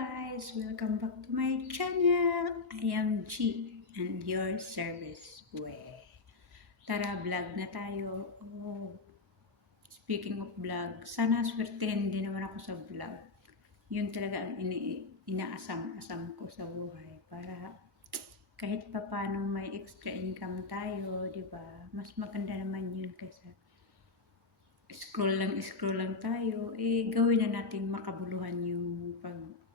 guys! Welcome back to my channel! I am G and your service boy. Tara, vlog na tayo. Speaking of vlog, sana swertehin din naman ako sa vlog. Yun talaga ang inaasam-asam ko sa buhay para kahit pa paano may extra income tayo, di ba? Mas maganda naman yun kaysa scroll lang tayo, gawin na natin makabuluhan yung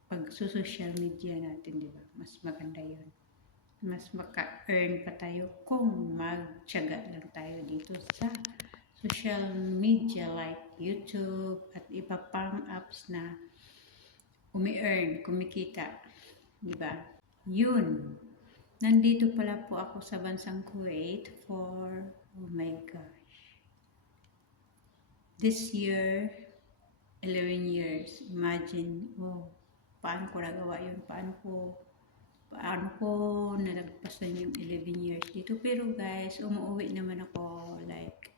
pag-social media natin, di ba? Mas maganda yun. Mas maka-earn pa tayo kung magtiyaga lang tayo dito sa social media like YouTube at iba pang apps na umi-earn, kumikita, di ba? Yun. Nandito pala po ako sa bansang Kuwait for, oh my God, this year, 11 years. Imagine, paano ko nagawa yun? Paano ko nalagpasan yung 11 years dito? Pero guys, umuwi naman ako like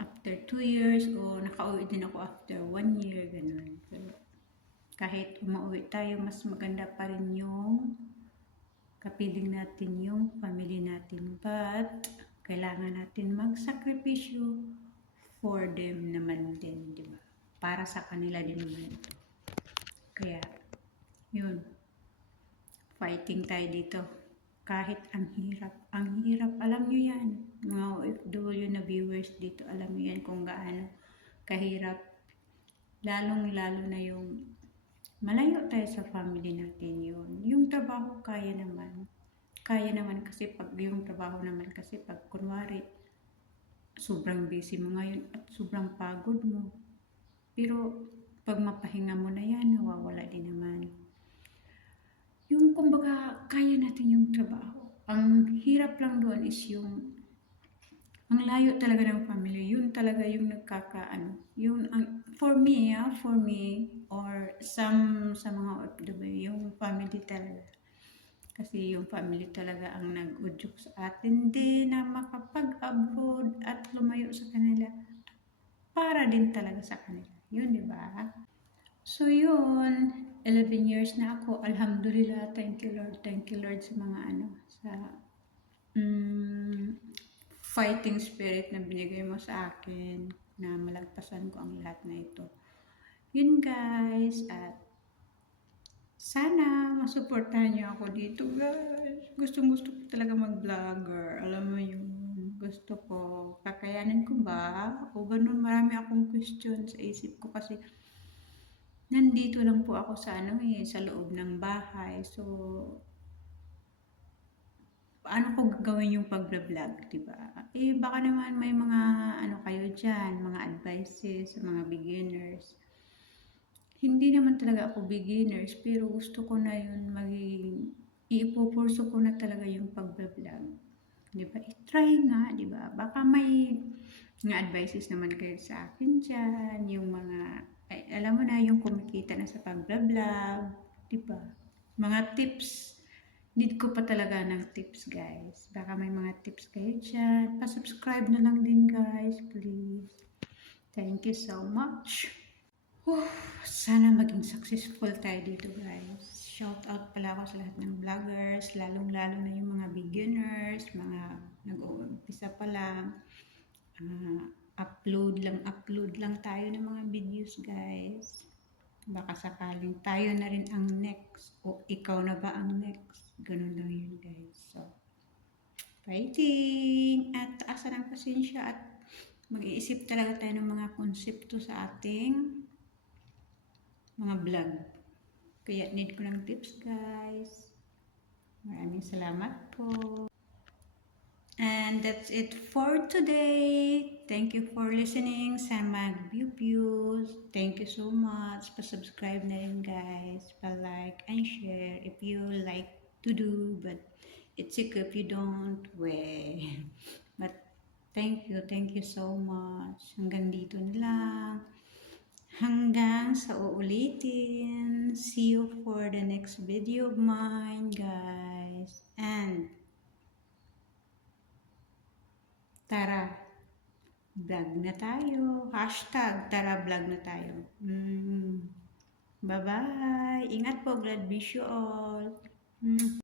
after 2 years o nakauwi din ako after 1 year, ganun. Pero kahit umuwi tayo, mas maganda pa rin yung kapiling natin yung family natin. But, kailangan natin magsakripisyo for them naman din, di ba? Para sa kanila din naman ito. Kaya, yun. Fighting tayo dito. Kahit ang hirap, alam nyo yan. Mga OFW na viewers dito, alam nyo yan kung gaano kahirap. Lalong-lalo na yung malayo tayo sa family natin yun. Yung trabaho, kaya naman. Kaya naman kasi pag yung trabaho naman kasi pag kunwari, sobrang busy mo ngayon at sobrang pagod mo. Pero pag mapahinga mo na yan, nawawala din naman. Yung kumbaga, kaya natin yung trabaho. Ang hirap lang doon is yung ang layo talaga ng family. Yun talaga yung nagkakaano. Yun ang for me, or some sa mga OFW, yung family talaga. Kasi yung family talaga ang nag-udyok sa atin din na makapag-abroad at lumayo sa kanila para din talaga sa kanila. Yun, di ba? So, yun. 11 years na ako. Alhamdulillah. Thank you, Lord. Thank you, Lord, sa mga sa fighting spirit na binigay mo sa akin na malagpasan ko ang lahat na ito. Yun, guys. At sana masuportahan niyo ako dito, guys. Gustong-gusto ko talaga mag-vlogger. Alam mo yun. Gusto ko. Kakayanin ko ba? O ganun, marami akong question sa isip ko kasi nandito lang po ako sa sa loob ng bahay. So, paano ko gagawin yung pag-vlog, diba? Baka naman may mga kayo dyan, mga advices sa mga beginners. Hindi naman talaga ako beginners, pero gusto ko na yun ipupurso ko na talaga yung pag-vlog. Diba? I-try nga, diba? Baka may mga advices naman kayo sa akin dyan, yung mga, alam mo na, yung kumikita na sa pag-vlog, diba? Mga tips. Need ko pa talaga ng tips, guys. Baka may mga tips kayo dyan. Pa-subscribe na lang din, guys, please. Thank you so much. Sana maging successful tayo dito, guys. Shout out pala ako sa lahat ng vloggers, lalong-lalo na yung mga beginners, mga nag-uumpisa pa lang. Upload lang tayo ng mga videos, guys. Baka sakaling tayo na rin ang next o ikaw na ba ang next. Ganun lang yun, guys. So, fighting! At taasan ng pasensya at mag-iisip talaga tayo ng mga konsepto sa ating mga vlog. Kaya need ko ng tips, guys. Maraming salamat po. And that's it for today. Thank you for listening sa mag-views. Thank you so much. Pa-subscribe na rin, guys. Pa-like and share if you like to do. But it's okay if you don't. But thank you so much. Hanggang dito na lang. Hanggang sa uulitin. See you for the next video of mine, guys. And tara, vlog na tayo. Hashtag tara vlog na tayo. Bye-bye. Ingat po. God bless you all.